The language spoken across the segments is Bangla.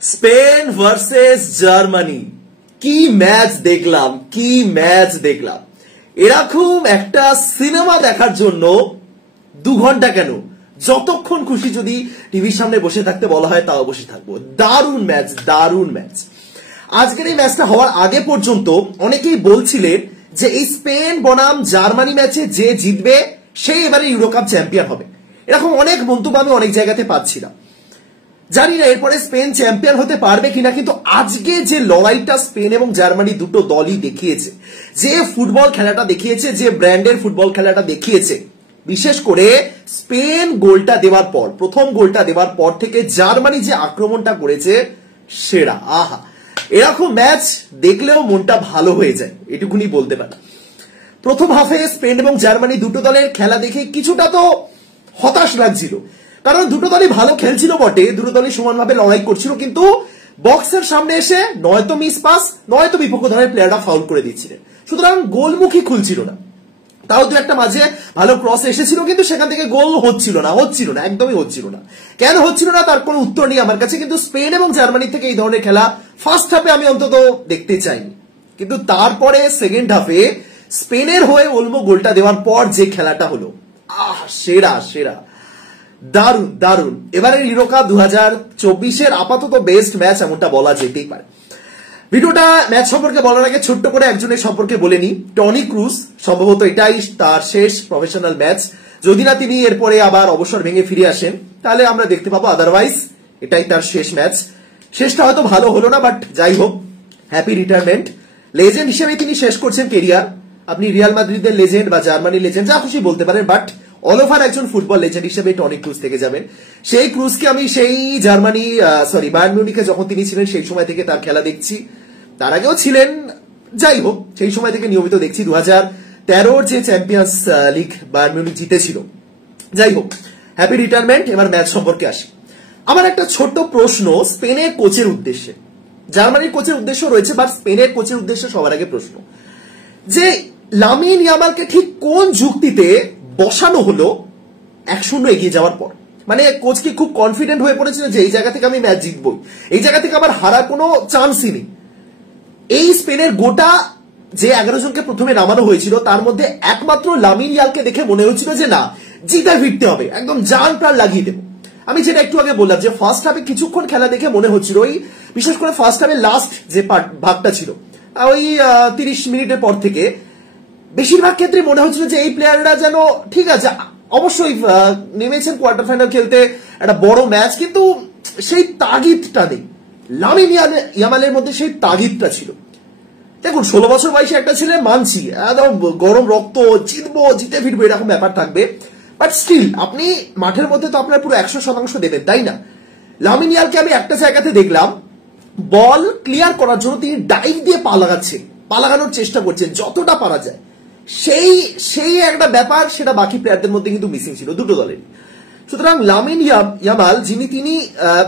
স্পেন ভার্সেস জার্মানি, কি ম্যাচ দেখলাম, কি ম্যাচ দেখলাম। এরকম একটা সিনেমা দেখার জন্য 2 ঘন্টা কেন, যতক্ষণ খুশি যদি টিভির সামনে বসে থাকতে বলা হয় তাও বসে থাকবো। দারুণ ম্যাচ, দারুণ ম্যাচ। আজকের এই ম্যাচটা হওয়ার আগে পর্যন্ত অনেকেই বলছিলেন যে এই স্পেন বনাম জার্মানি ম্যাচে যে জিতবে সে এবারে ইউরোকাপ চ্যাম্পিয়ন হবে। এরকম অনেক মন্তব্য আমি অনেক জায়গাতে পাচ্ছিলাম। জানি না এরপরে স্পেন চ্যাম্পিয়ন হতে পারবে কিনা, কিন্তু আজকে যে লড়াইটা স্পেন এবং জার্মানি দুটো দলই দেখিয়েছে, যে ফুটবল খেলাটা দেখিয়েছে, যে ব্র্যান্ডের ফুটবল খেলাটা দেখিয়েছে, বিশেষ করে স্পেন গোলটা দেওয়ার পর, প্রথম গোলটা দেওয়ার পর থেকে জার্মানি যে আক্রমণটা করেছে সেরা। আহা, এরকম ম্যাচ দেখলেও মনটা ভালো হয়ে যায়, এটুকুনি বলতে পারি। প্রথম হাফে স্পেন এবং জার্মানি দুটো দলের খেলা দেখে কিছুটা তো হতাশ লাগছিল, কারণ দুটো দলই ভালো খেলছিল বটে, দুটো দলই সমানভাবে লড়াই করছিল, কিন্তু বক্সের সামনে এসে নয়তো মিস পাস নয়তো বিপক্ষ দলের প্লেয়াররা ফাউল করে দিচ্ছিলেন, সুতরাং গোলমুখী খুলছিল না। তাও দু একটা মাঝে ভালো ক্রস এসেছিল, কিন্তু সেখান থেকে গোল হচ্ছিল না, একদমই হচ্ছিল না। কেন হচ্ছিল না তার কোনো উত্তর নেই আমার কাছে, কিন্তু স্পেন এবং জার্মানি থেকে এই ধরনের খেলা ফার্স্ট হাফে আমি অন্তত দেখতে চাইনি। কিন্তু তারপরে সেকেন্ড হাফে স্পেনের হয়ে ওলমো গোলটা দেওয়ার পর যে খেলাটা হলো, সেরা সেরা, দারুণ দারুণ। এবারের ইউরোকাপ 2024-এর আপাতত বেস্ট ম্যাচ এমনটা বলা যেতেই পারে। ভিডিওটা ম্যাচ সম্পর্কে বলার আগে ছোট্ট করে একজনের সম্পর্কে বলে নি। টনি ক্রুজ, সম্ভবত এটাই তার শেষ প্রফেশনাল ম্যাচ, যদি না তিনি এরপরে আবার অবসর ভেঙে ফিরে আসেন তাহলে আমরা দেখতে পাবো, আদারওয়াইজ এটাই তার শেষ ম্যাচ। শেষটা হয়তো ভালো হলো না, বাট যাই হোক, হ্যাপি রিটায়ারমেন্ট। লেজেন্ড হিসেবে তিনি শেষ করছেন কেরিয়ার। আপনি রিয়াল মাদ্রিদের লেজেন্ড বা জার্মানির লেজেন্ড যা খুশি বলতে পারেন, বাট অল ওভার একজন ফুটবল লেজেন্ড হিসেবে টনি ক্রুজ থেকে যাবেন। সেই ক্রুজকে আমি সেই জার্মানি বায়ার্ন মিউনিখে যখন তিনি ছিলেন সেই সময় থেকে তার খেলা দেখছি, তার আগেও ছিলেন, যাই হোক সেই সময় থেকে নিয়মিত দেখছি। 2013-র যে চ্যাম্পিয়ন্স লিগ বায়ার্ন মিউনিখ জিতেছিল। যাই হোক, হ্যাপি রিটায়ারমেন্ট। এবার ম্যাচ সম্পর্কে আসি। আমার একটা ছোট্ট প্রশ্ন স্পেনের কোচের উদ্দেশ্যে, জার্মানির কোচের উদ্দেশ্য রয়েছে, বাট স্পেনের কোচের উদ্দেশ্যে সবার আগে প্রশ্ন, যে লামিন ইয়ামালকে ঠিক কোন যুক্তিতে বসানো হলো 1-0 এগিয়ে যাওয়ার পর? মানে কোচ কি খুব কনফিডেন্ট হয়ে পড়েছিল যে এই জায়গা থেকে আমি ম্যাচ জিতবো, এই জায়গা থেকে আমার হারার কোনো চান্সই নেই? এই স্পেনের গোটা যে 11 জনকে প্রথমে নামানো হয়েছিল তার মধ্যে একমাত্র লামিন ইয়ামালকে দেখে মনে হচ্ছিল যে না, জিতে ফিরতে হবে, একদম জান প্রাণ লাগিয়ে দেবো। আমি যেটা একটু আগে বললাম যে ফার্স্ট হাফে কিছুক্ষণ খেলা দেখে মনে হচ্ছিল, ওই বিশেষ করে ফার্স্ট হাফের লাস্ট যে ভাগটা ছিল, ওই 30 মিনিটের পর থেকে বেশিরভাগ ক্ষেত্রে মনে হচ্ছিল যে এই প্লেয়াররা যেন ঠিক আছে, অবশ্যই নেমেছেন কোয়ার্টার ফাইনাল খেলতে, একটা বড় ম্যাচ, কিন্তু সেই তাগিদটা নেই লামিন ইয়ামালের মধ্যে, সেই তাগিদটা ছিল। দেখুন 16 বছর বয়সে একটা ছেলে, মানছি একদম গরম রক্ত, জিতবো জিতে ফিরবো এরকম ব্যাপার থাকবে, বাট স্টিল আপনি মাঠের মধ্যে তো আপনার পুরো 100% দেবেন, তাই না? লামিন ইয়ামালকে আমি একটা জায়গাতে দেখলাম, বল ক্লিয়ার করার জন্য তিনি ডাইভ দিয়ে পা লাগানোর চেষ্টা করছেন যতটা পারা যায়, সেই একটা ব্যাপার, সেটা বাকি প্লেয়ারদের মধ্যে কিন্তু মিসিং ছিল দুটো দলের। সুতরাং লামিন ইয়ামাল তিনি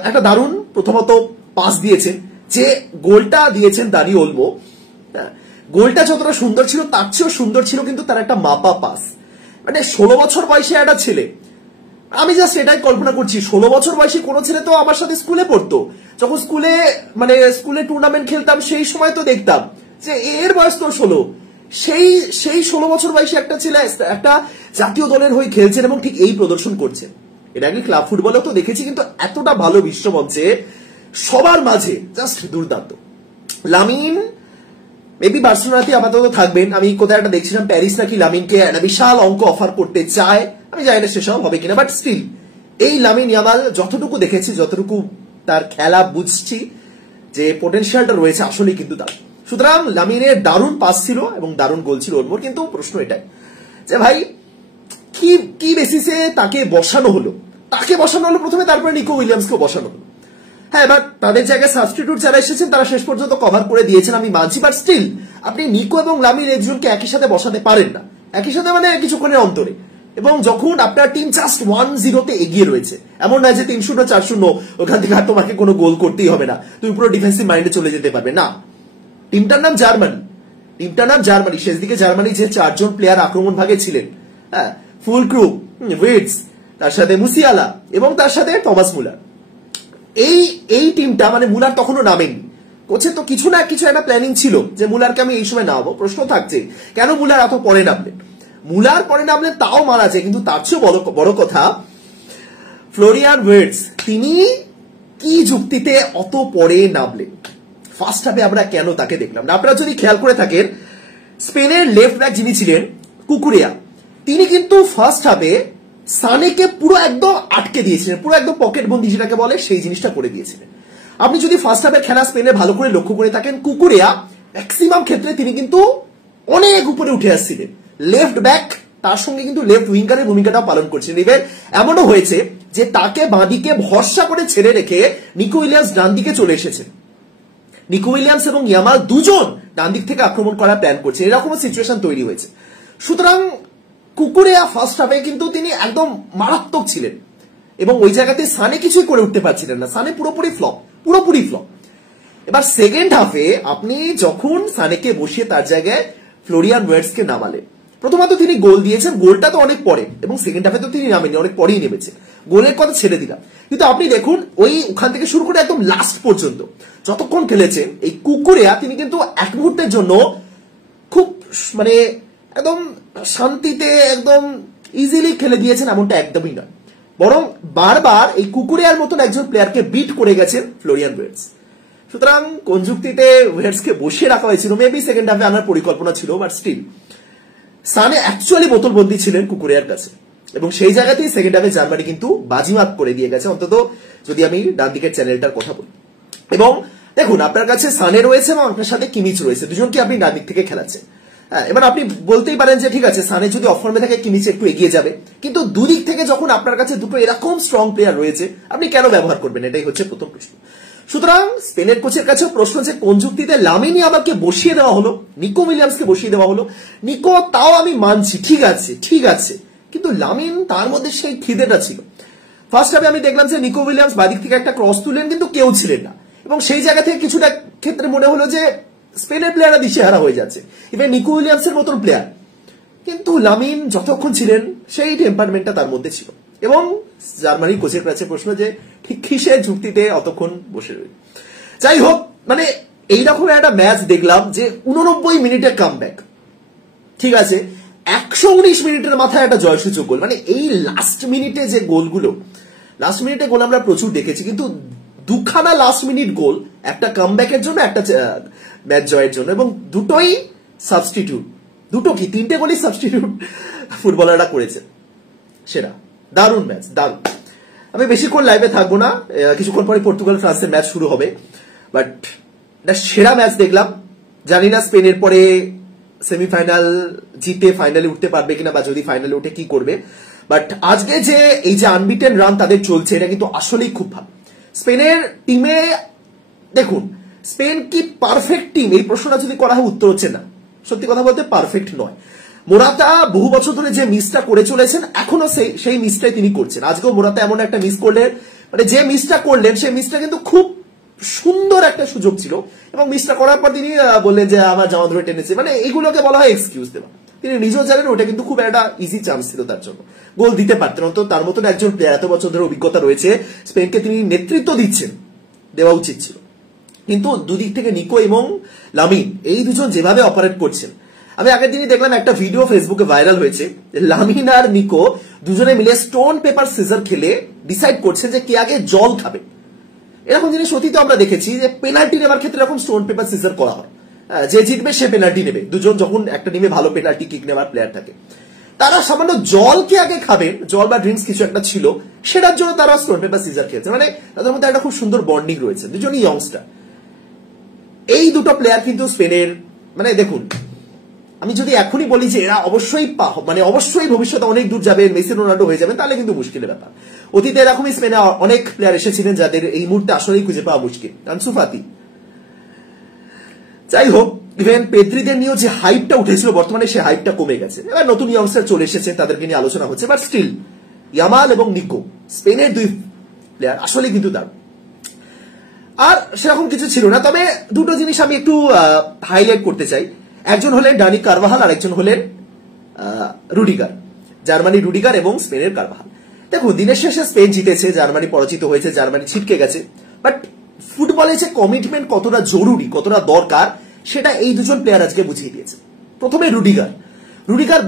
একটা দারুণ প্রথমত পাস দিয়েছেন, যে গোলটা দিয়েছেন দানি ওলমো, গোলটা যতটা সুন্দর ছিল তার চেয়েও সুন্দর ছিল কিন্তু তার একটা মাপা পাস। মানে 16 বছর বয়সে একটা ছেলে, আমি জাস্ট এটাই কল্পনা করছি, 16 বছর বয়সে কোনো ছেলে তো আমার সাথে স্কুলে পড়তো, যখন স্কুলে টুর্নামেন্ট খেলতাম সেই সময় তো দেখতাম যে এর বয়স তো 16, সেই 16 বছর বয়সে একটা ছেলে একটা জাতীয় দলের হয়ে খেলছেন এবং ঠিক এই প্রদর্শন করছেন। এটা আগে ক্লাব ফুটবলেও তো দেখেছি, কিন্তু এতটা ভালো বিশ্বমঞ্চে সবার মাঝে জাস্ট দুর্দান্ত। লামিন মেবি বার্সেলোনাতে আপাতত থাকবেন, আমি কোথায় একটা দেখছিলাম প্যারিস নাকি লামিনকে একটা বিশাল অঙ্ক অফার করতে চায়, আমি জানি না সেসব হবে কিনা, বাট স্টিল এই লামিন ইয়ামাল যতটুকু দেখেছি, যতটুকু তার খেলা বুঝছি, যে পোটেনশিয়ালটা রয়েছে আসলে কিন্তু তার। সুতরাং লামিনের দারুণ পাস ছিল এবং দারুণ গোল ছিল ওলমোর, কিন্তু প্রশ্ন এটাই যে ভাই কি বেসিসে তাকে বসানো হলো প্রথমে, তারপরে নিকো উইলিয়ামসকে বসানো হলো। হ্যাঁ, এবার তাদের জায়গায় সাবস্টিটিউট যারা এসেছেন তারা শেষ পর্যন্ত কভার করে দিয়েছেন, আমি মানছি, বাট স্টিল আপনি নিকো এবং লামিন একজনকে একই সাথে বসাতে পারেন না, একই সাথে মানে কিছুক্ষণের অন্তরে, এবং যখন আপনার টিম জাস্ট 1-0 এগিয়ে রয়েছে, এমন নয় যে 3-0 4-0 ওখান থেকে আর তোমাকে কোনো গোল করতেই হবে না, তুমি পুরো ডিফেন্সিভ মাইন্ডে চলে যেতে পারবে না। টিমটার নাম জার্মানি, শেষ দিকে জার্মানি যে 4 জন প্লেয়ার আক্রমণ ভাগে ছিলেন, হ্যাঁ, ফুল ক্রু, উইটস, তার সাথে মুসিয়ালা এবং তার সাথে টমাস মুলার, এই এই টিমটা মানে মুলার তখনও নামেনি, কোচের তো কিছু না কিছু একটা প্ল্যানিং ছিল যে মুলারকে আমি এই সময় নামাবো। প্রশ্ন থাকছে কেন মুলার এত পরে নামলেন? মুলার পরে নামলেন তাও মারা যায়, কিন্তু তার চেয়েও বড় কথা ফ্লোরিয়ান ভির্টজ তিনি কি যুক্তিতে অত পরে নামলেন? ফার্স্ট হাফে আমরা কেন তাকে দেখলাম না? আপনারা যদি খেয়াল করে থাকেন, স্পেনের লেফট ব্যাক যিনি ছিলেন কুকুরেয়া, তিনি কিন্তু ফার্স্ট হাফে সানেকে পুরো একদম আটকে দিয়েছিলেন, পুরো একদম পকেট বন্দি যেটাকে বলে সেই জিনিসটা করে দিয়েছিলেন। আপনি যদি ফার্স্ট হাফের খেলা স্পেনে ভালো করে লক্ষ্য করে থাকেন, কুকুরেয়া ম্যাক্সিমাম ক্ষেত্রে তিনি কিন্তু অনেক উপরে উঠে আসছিলেন। লেফট ব্যাক তার সঙ্গে কিন্তু লেফট উইঙ্গারের ভূমিকাটাও পালন করছিলেন। ইভেন এমনও হয়েছে যে তাকে বাঁদিকে ভরসা করে ছেড়ে রেখে নিকো উইলিয়ামস ডান দিকে চলে এসেছেন। নিকো উইলিয়ামস এবং ইয়ামাল দুজন ডান দিক থেকে আক্রমণ করার প্ল্যান করছে, এরকম সিচুয়েশন তৈরি হয়েছে। সুতরাং কুকুরেয়া ফার্স্ট হাফে কিন্তু তিনি একদম মারাত্মক ছিলেন এবং ওই জায়গাতে সানে কিছুই করে উঠতে পারছিলেন না। সানে পুরোপুরি ফ্লপ। এবার সেকেন্ড হাফে আপনি যখন সানেকে বসিয়ে তার জায়গায় ফ্লোরিয়ান ভির্টজকে নামালেন, প্রথমত তিনি গোল দিয়েছেন, গোলটা তো অনেক পরে, এবং সেকেন্ড হাফে তো তিনি নামেনি, অনেক পরেই নেমেছে, গোলের কথা ছেড়ে দিলাম। কিন্তু আপনি দেখুন ওই ওখান থেকে শুরু করে একদম লাস্ট পর্যন্ত যতক্ষণ খেলেছেন এই কুকুরেয়া, তিনি কিন্তু এক মুহূর্তের জন্য খুব মানে একদম শান্তিতে একদম ইজিলি খেলে দিয়েছেন এমনটা একদমই নয়, বরং বারবার এই কুকুরেয়ার মতন একজন প্লেয়ারকে বিট করে গেছেন ফ্লোরিয়ান ভির্টজ। সুতরাং কোন যুক্তিতে ভির্টজকে বসিয়ে রাখা হয়েছিল? মেবি সেকেন্ড হাফে আনার পরিকল্পনা ছিল, বাট স্টিল সানে অ্যাকচুয়ালি বোতলবন্দি ছিলেন কুকুরেয়ার কাছে, এবং সেই জায়গাতেই সেকেন্ড হাফে জার্মানি কিন্তু বাজিমাত করে দিয়ে গেছে, অন্তত যদি আমি ডান দিকের চ্যানেলটার কথা বলি। এবং দেখুন আপনার কাছে সানে রয়েছে এবং আপনার সাথে কিমিচ রয়েছে, দুজনকে আপনি ডান দিক থেকে খেলাচ্ছেন। হ্যাঁ, এবার আপনি বলতেই পারেন যে ঠিক আছে সানে যদি অফ ফর্মে থাকে কিমিচ একটু এগিয়ে যাবে, কিন্তু দুদিক থেকে যখন আপনার কাছে দুটো এরকম স্ট্রং প্লেয়ার রয়েছে আপনি কেন ব্যবহার করবেন? এটাই হচ্ছে প্রথম প্রশ্ন। সুতরাং স্পেনের কোচের কাছেও প্রশ্ন যে কোন যুক্তিতে লামিন ইয়ামালকে বসিয়ে দেওয়া হলো, নিকো উইলিয়ামসকে বসিয়ে দেওয়া হলো। নিকো তাও আমি মানছি, ঠিক আছে, কিন্তু লামিন তার মধ্যে সেই খিদেটা ছিল। ফার্স্ট হাফে আমি দেখলাম যে নিকো উইলিয়ামস বাদিক থেকে একটা ক্রস তুলেন, কিন্তু কেউ ছিলেন না, এবং সেই জায়গা থেকে কিছুটা ক্ষেত্রে মনে হলো যে স্পেনের প্লেয়াররা দিশেহারা হয়ে যাচ্ছে, ইভেন নিকো উইলিয়ামসের মতন প্লেয়ার। কিন্তু লামিন যতক্ষণ ছিলেন সেই টেম্পারমেন্টটা তার মধ্যে ছিল, এবং জার্মানির কোচের কাছে প্রশ্ন যে ঠিক কিসের যুক্তিতে অতক্ষণ বসে রইল। যাই হোক, মানে এইরকম একটা ম্যাচ দেখলাম যে 89 মিনিটের কামব্যাক, ঠিক আছে, 119 মিনিটের মাথায় একটা জয়সূচক গোল। মানে এই লাস্ট মিনিটে যে গোলগুলো, লাস্ট মিনিটে গোল আমরা প্রচুর দেখেছি, কিন্তু দুখানা লাস্ট মিনিট গোল, একটা কামব্যাকের জন্য, একটা ম্যাচ জয়ের জন্য, এবং দুটোই সাবস্টিটিউট, দুটো কি তিনটে গোলই সাবস্টিটিউট ফুটবলাররা করেছে। সেরা দারুণ ম্যাচ, দারুণ। আমি বেশিক্ষণ লাইভে থাকবো না, কিছুক্ষণ পরে পর্তুগাল ফ্রান্সের ম্যাচ শুরু হবে, বাট এটা সেরা ম্যাচ দেখলাম। জানি না স্পেনের পরে সেমিফাইনাল জিতে ফাইনালে উঠতে পারবে কিনা, বা যদি ফাইনালে উঠে কি করবে, বাট আজকে যে এই যে আনবিটেন রান তাদের চলছে, এটা কিন্তু আসলেই খুব ভালো। স্পেনের টিমে দেখুন, স্পেন কি পারফেক্ট টিম? এই প্রশ্নটা যদি করা হয় উত্তর হচ্ছে না, সত্যি কথা বলতে পারফেক্ট নয়। মোরাতা বহু বছর ধরে যে মিসটা করে চলেছেন, এখনো সেই মিসটাই তিনি করছেন। আজকেও মোরাতা এমন একটা মিস করলেন, মানে যে মিসটা করলেন সেই মিসটা কিন্তু খুব সুন্দর একটা সুযোগ ছিল, এবং মিসটা করার পর তিনি বললেন যে আমার জামা ধরে টেনেছে, মানে এইগুলোকে বলা হয় এক্সকিউজ দেওয়া। তিনি নিজেও জানেন ওটা কিন্তু খুব একটা ইজি চান্স ছিল তার জন্য, গোল দিতে পারতেন। অন্তত তার মতন একজন প্লেয়ার, এত বছর ধরে অভিজ্ঞতা রয়েছে, স্পেনকে তিনি নেতৃত্ব দিচ্ছেন, দেওয়া উচিত ছিল। কিন্তু দুদিক থেকে নিকো এবং লামিন এই দুজন যেভাবে অপারেট করছেন, আমি আগের দিনই দেখলাম একটা ভিডিও ফেসবুকে ভাইরাল হয়েছে, লামিন আর নিকো দুজনে মিলে স্টোন পেপার সিজার খেলে ডিসাইড করছে যে কে আগে জল খাবে। এরকম জিনিস অতীতে আমরা দেখেছি যে পেনাল্টি নেওয়ার ক্ষেত্রে এরকম স্টোন পেপার সিজার করা হয়, যে জিতবে সে পেনাল্টি নেবে। দুজন যখন একটা টিমে ভালো পেনাল্টি কিক নেওয়ার প্লেয়ার থাকে, তারা সামান্য জলকে আগে খাবেন, জল বা ড্রিঙ্কস কিছু একটা ছিল, সেটার জন্য তারা স্টোন পেপার সিজার খেয়েছে। মানে তাদের মধ্যে একটা খুব সুন্দর বন্ডিং রয়েছে, দুজনই ইয়ংস্টার। এই দুটো প্লেয়ার কিন্তু স্পেনের, মানে দেখুন, আমি যদি এখনই বলি যে এরা অবশ্যই অবশ্যই ভবিষ্যতে অনেক দূর যাবে, মেসি রোনাল্ডো হয়ে যাবেন, তাহলে কিন্তু মুশকিলের ব্যাপার। অতীতে এরকমই স্পেনে অনেক প্লেয়ার এসেছিলেন যাদের এই মুহূর্তে আসলেই খুঁজে পাওয়া মুশকিল, আনসু ফাতি। যাই হোক, ইভেন পেদ্রিদের নিয়েও যে হাইপটা উঠেছিল, বর্তমানে সে হাইপটা কমে গেছে। এবার নতুন ইয়ংস্টার চলে এসেছেন, তাদেরকে নিয়ে আলোচনা হচ্ছে, বাট স্টিল ইয়ামাল এবং নিকো স্পেনের দুই প্লেয়ার আসলে কিন্তু দারুণ। আর সেরকম কিছু ছিল না, তবে দুটো জিনিস আমি একটু হাইলাইট করতে চাই। একজন হলেন ডানি কারভাহাল, আর একজন হলেন রুডিগার, জার্মানি রুডিগার এবং স্পেনের কারভাহাল। দেখো, দিনের শেষে স্পেন জিতেছে, জার্মানি পরাজিত হয়েছে, জার্মানি ছিটকে গেছে। বাট ফুটবলে যে কমিটমেন্ট কতটা জরুরি, কতটা দরকার, সেটা এই দুজন প্লেয়ার আজকে বুঝিয়ে দিয়েছে। প্রথমে রুডিগার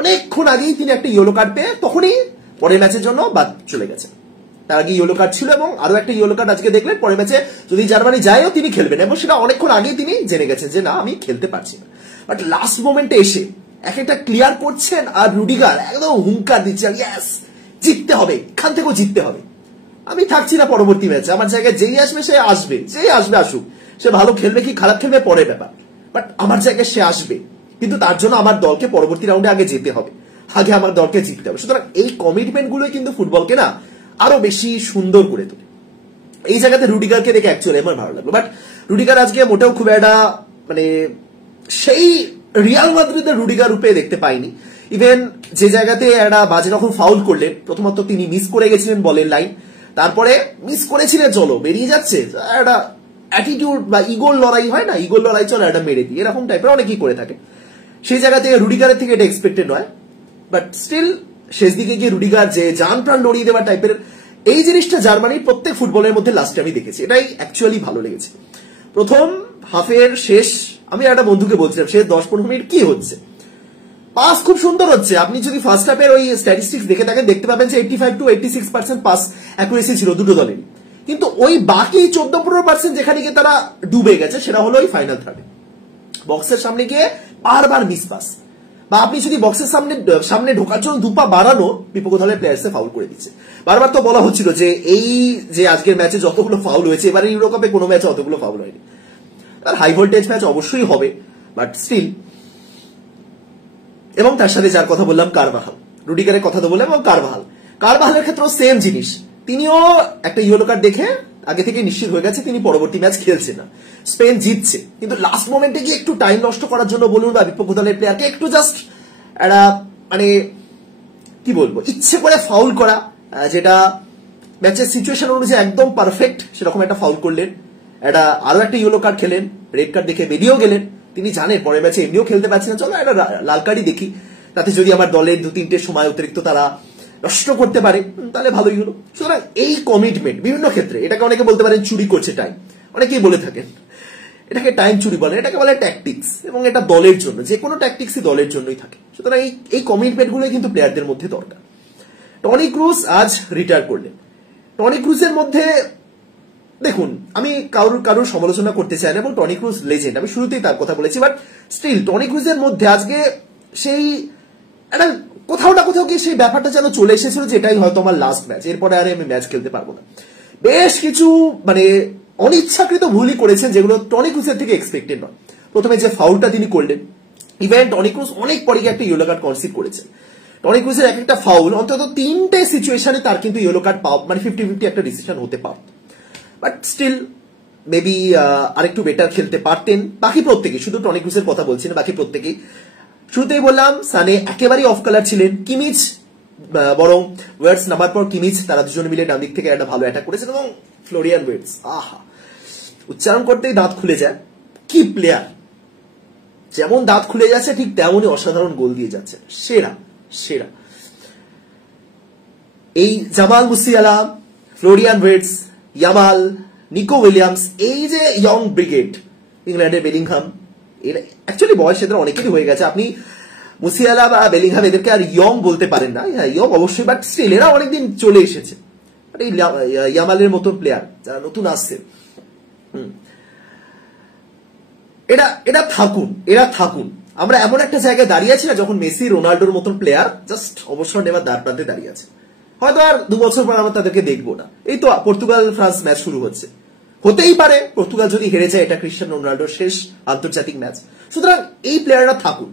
অনেকক্ষণ আগেই তিনি একটা ইয়েলো কার্ড পেয়ে তখনই পরের ম্যাচের জন্য বাদ চলে গেছে। তার আগে ইয়েলো কার্ড ছিল এবং আরো একটা ইয়েলো কার্ড আজকে দেখলেন। পরের ম্যাচে যদি জার্মানি যায়ও তিনি খেলবেন এবং সেটা অনেকক্ষণ আগেই তিনি জেনে গেছেন যে না, আমি খেলতে পারছি না। বাট লাস্ট মোমেন্টে এসে একটা ক্লিয়ার করছেন আর রুডিগার একদম হুঙ্কার দিচ্ছে, ইয়েস জিততে হবে, এখান থেকেও জিততে হবে, আমি থাকছি না পরবর্তী ম্যাচে, আমার জায়গায় যেই আসবে সে আসবে, যেই আসবে আসুক, সে ভালো খেলবে কি খারাপ খেলবে পরের ব্যাপার, বাট আমার জায়গায় সে আসবে, কিন্তু তার জন্য আমার দলকে পরবর্তী রাউন্ডে আগে যেতে হবে, আগে আমার দলকে জিততে হবে। সুতরাং এই কমিটমেন্ট গুলোই কিন্তু ফুটবলকে না আরো বেশি সুন্দর করে তোলে। এই জায়গাতে রুডিগারকে দেখে অ্যাকচুয়ালি আমার ভালো লাগলো। বাট রুডিগার আজকে মোটেও খুব একটা মানে সেই রিয়াল মাদ্রিদের রুডিগার রূপে দেখতে পাইনি। ইভেন যে জায়গাতে একটা বাজে রকম ফাউল করলেন, প্রথমত তিনি মিস করে গেছিলেন বলের লাইন, তারপরে মিস করেছিলেন, চলো বেরিয়ে যাচ্ছে, একটা অ্যাটিটিউড বা ইগোর লড়াই হয় না, ইগোর লড়াই চলো একটা মেরে দিই, এরকম টাইপের অনেকেই করে থাকে। সেই জায়গা থেকে রুডিগারের থেকে এটা এক্সপেক্টেড নয়, বাট স্টিল শেষ দিকে গিয়ে রুডিগার যে জান প্রাণ লড়িয়ে দেওয়া টাইপের এই জিনিসটা জার্মানির প্রত্যেক ফুটবলের মধ্যে লাস্টে আমি দেখেছি, এটাই অ্যাকচুয়ালি ভালো লেগেছে। প্রথম হাফের শেষ আমি একটা বন্ধুকে বলছিলাম, শেষ 10-15 মিনিট কি হচ্ছে, পাস খুব সুন্দর হচ্ছে। আপনি যদি ফার্স্ট হাফের ওই স্ট্যাটিস্টিক্স দেখে থাকেন দেখতে পাবেন যে 85 to 86% পাস অ্যাকুরেসি ছিল দুটো দলেরই, কিন্তু ওই বাকি 14-15% যেখানে গিয়ে তারা ডুবে গেছে সেটা হলো ওই ফাইনাল থার্ডে, বক্সের সামনে গিয়ে বারবার মিস পাস, বা আপনি যদি বক্সের সামনে ঢোকার জন্য দুপা বাড়ানো বিপক্ষ দলের প্লেয়ার্সে ফাউল করে দিচ্ছে। বারবার তো বলা হচ্ছিল যে এই যে আজকের ম্যাচে যতগুলো ফাউল হয়েছে, এবারে ইউরোকাপে কোনো ম্যাচে অতগুলো ফাউল হয়নি। আর হাই ভোল্টেজ ম্যাচ অবশ্যই হবে, বাট স্টিল। এবং তার সাথে যার কথা বললাম কারভাহাল, রুডিগারের কথা তো বললাম, এবং কারভাহালের ক্ষেত্রেও সেম জিনিস, তিনিও একটা ইয়েলো কার্ড দেখে আগে থেকে নিশ্চিত হয়ে গেছে তিনি পরবর্তী ম্যাচ খেলছে না, স্পেন জিতছে, কিন্তু লাস্ট মোমেন্টে গিয়ে একটু টাইম নষ্ট করার জন্য বলুন বা বিপক্ষ দলের প্লেয়ারকে একটু জাস্ট একটা মানে কি বলবো ইচ্ছে করে ফাউল করা, যেটা ম্যাচের সিচুয়েশন অনুযায়ী একদম পারফেক্ট সেরকম একটা ফাউল করলেন, একটা আরো একটা ইয়েলো কার্ড খেলেন, রেড কার্ড দেখে বেরিয়েও গেলেন। তিনি জানেন পরের ম্যাচে এমনিও খেলতে পারছে না, চলো একটা লাল কার্ডই দেখি, তাতে যদি আমার দলের 2-3টে সময় অতিরিক্ত তারা নষ্ট করতে পারে তাহলে ভালোই হলো। সুতরাং এই কমিটমেন্ট বিভিন্ন ক্ষেত্রে, এটাকে অনেকে বলতে পারেন চুরি করছে টাইম, অনেকেই বলে থাকেন এটাকে টাইম চুরি বলে, এটাকে বলে ট্যাকটিক্স, এবং এটা দলের জন্য, যে কোনো ট্যাকটিক্সই দলের জন্যই থাকে। সুতরাং এই কমিটমেন্ট গুলোই কিন্তু প্লেয়ারদের মধ্যে দরকার। টনি ক্রুজ আজ রিটায়ার করলেন। টনি ক্রুজের মধ্যে দেখুন, আমি কারোর সমালোচনা করতে চাই না, এবং টনি ক্রুজ লেজেন্ড, আমি শুরুতেই তার কথা বলেছি, বাট স্টিল টনি ক্রুজের মধ্যে আজকে সেই একটা কোথাও না কোথাও গিয়ে সেই ব্যাপারটা যেন চলে এসেছিল যে এটাই হয়তো আমার লাস্ট ম্যাচ, এরপরে আর আমি ম্যাচ খেলতে পারবো না। বেশ কিছু মানে অনিচ্ছাকৃত ভুলই করেছেন যেগুলো টনি ক্রুজের থেকে এক্সপেক্টেড নয়। প্রথমে যে ফাউলটা তিনি করলেন, ইভেন টনি ক্রুজ অনেক পরে একটা ইয়েলো কার্ড কনসিড করেছেন। টনি ক্রুজের এক একটা ফাউল অন্তত 3টে সিচুয়েশনে তার কিন্তু ইয়েলো কার্ড পাওয়া মানে 50-50 একটা ডিসিশন হতে পারত, বাট স্টিল মেবি আরেকটু বেটার খেলতে পারতেন বাকি প্রত্যেকেই, শুধু টনি ক্রুজের কথা বলছি না, বাকি প্রত্যেকেই। শুরুতেই বললাম সানে একেবারেই অফ কালার ছিলেন, কিমিচ বরং ওয়ার্ডস নামার পর কিমিচ তারা দুজন মিলে ডান দিক থেকে একটা ভালো অ্যাটাক করেছেন, এবং ফ্লোরিয়ান ওয়ার্ডস আহা উচ্চারণ করতেই দাঁত খুলে যায়, কি প্লেয়ার, যেমন দাঁত খুলে যাচ্ছে ঠিক তেমনই অসাধারণ গোল দিয়ে যাচ্ছে, সেরা সেরা। এই জামাল মুসিয়ালা, ফ্লোরিয়ান ওয়ার্ডস, ইয়ামাল, নিকো উইলিয়ামস, এই যে ইয়ং ব্রিগেড, ইংল্যান্ডের বেলিংহাম, এরা অ্যাকচুয়ালি বয়স এদের অনেকেরই হয়ে গেছে, আপনি মুসিয়ালা বা বেলিংহাম এদেরকে আর ইয়ং বলতে পারেন না, হ্যাঁ ইয়ং অবশ্যই, বাট স্টিল এরা অনেকদিন চলে এসেছে। এই ইয়ামালের মতো প্লেয়ার যারা নতুন আসছে, এরা থাকুন। আমরা এমন একটা জায়গায় দাঁড়িয়ে আছি না যখন মেসি রোনাল্ডোর মতন প্লেয়ার জাস্ট অবসর নেওয়ার দ্বার প্রান্তে দাঁড়িয়ে আছে, হয়তো আর 2 বছর পর আমরা তাদেরকে দেখবো না। এই তো পর্তুগাল ফ্রান্স ম্যাচ শুরু হচ্ছে, হতেই পারে পর্তুগাল যদি হেরে যায় এটা ক্রিস্টিয়ানো রোনাল্ডোর শেষ আন্তর্জাতিক ম্যাচ। সুতরাং এই প্লেয়াররা থাকুন,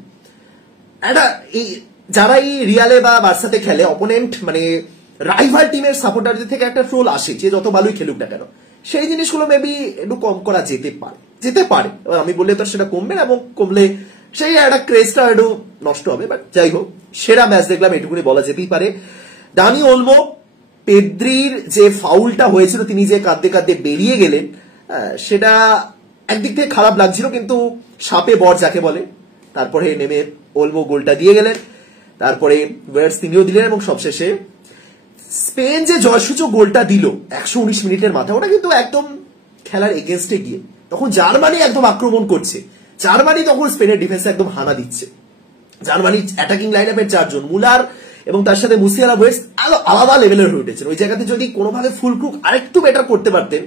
যারা এই রিয়ালে বা বার্সাতে খেলে অপোনেন্ট মানে রাইভাল টিমের সাপোর্টারদের থেকে একটা ট্রোল আসে, যে যত ভালোই খেলুক না কেন, সেই জিনিসগুলো মেবি একটু কম করা যেতে পারে। আমি বললে তো সেটা কমবে না, এবং কমলে সেই একটা ক্রেজটা একটু নষ্ট হবে, বাট যাই হোক সেরা ম্যাচ দেখলাম এটুকুনি বলা যেতেই পারে। দানি ওলমো, পেদ্রির যে ফাউলটা হয়েছিল তিনি যে কাঁদতে কাঁদতে বেরিয়ে গেলেন, সেটা একদিক থেকে খারাপ লাগছিল, কিন্তু সাপে বর যাকে বলে, তারপরে নেমে ওলমো গোলটা দিয়ে গেলেন, তারপরে ওয়ার্ডস তিনিও দিলেন, এবং সবশেষে স্পেন যে জয়সূচক গোলটা দিল 119 মিনিটের মাথায়, ওটা কিন্তু একদম খেলার এগেনস্টে গিয়ে, তখন জার্মানি একদম আক্রমণ করছে, জার্মানি তখন স্পেনের ডিফেন্সে একদম হানা দিচ্ছে। জার্মানি অ্যাটাকিং লাইন আপের 4 জন, মুলার এবং তার সাথে মুসিয়ালা ওয়েস্ট আলাদা লেভেলের হয়ে উঠেছেন। ওই জায়গাতে যদি কোনোভাবে ফুলক্রুক আরেকটু বেটার করতে পারতেন,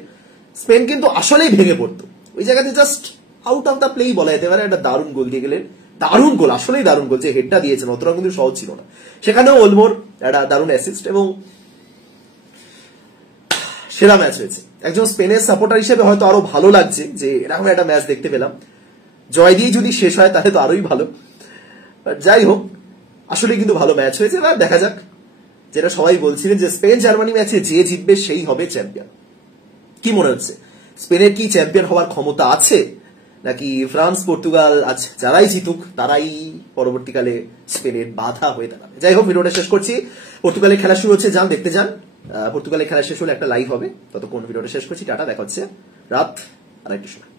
স্পেন কিন্তু আসলেই ভেঙে পড়তো। ওই জায়গাতে জাস্ট আউট অফ দ্য প্লেই বলা যেতে পারে, একটা দারুণ গোল দিয়ে গেলেন, দারুণ গোল, আসলেই দারুণ গোল, যে হেডটা দিয়েছেন অতটা কিন্তু সহজ ছিল না। সেখানেও ওলমোর একটা দারুণ অ্যাসিস্ট এবং সেরা ম্যাচ হয়েছে। একজন স্পেনের সাপোর্টার হিসেবে হয়তো আরো ভালো লাগছে যে এরকম একটা ম্যাচ দেখতে পেলাম। জয় দিয়ে যদি শেষ হয় তাহলে তো আরোই ভালো। যাই হোক, আসলে কিন্তু ভালো ম্যাচ হয়েছে। এবার দেখা যাক, যেটা সবাই বলছিলেন যে স্পেন জার্মানি ম্যাচে যে জিতবে সেই হবে চ্যাম্পিয়ন। কি মনে হচ্ছে, স্পেনের কি চ্যাম্পিয়ন হওয়ার ক্ষমতা আছে, নাকি ফ্রান্স পর্তুগাল আজ যারাই জিতুক তারাই পরবর্তীকালে স্পেনের বাধা হয়ে দাঁড়াবে? যাই হোক, ভিডিওটা শেষ করছি। পর্তুগালের খেলা শুরু হচ্ছে, যান দেখতে যান। পর্তুগালের খেলা শেষ হলে একটা লাইভ হবে, ততক্ষণ ভিডিওটা শেষ করছি। টাটা, দেখা হচ্ছে রাত 2:30 সময়।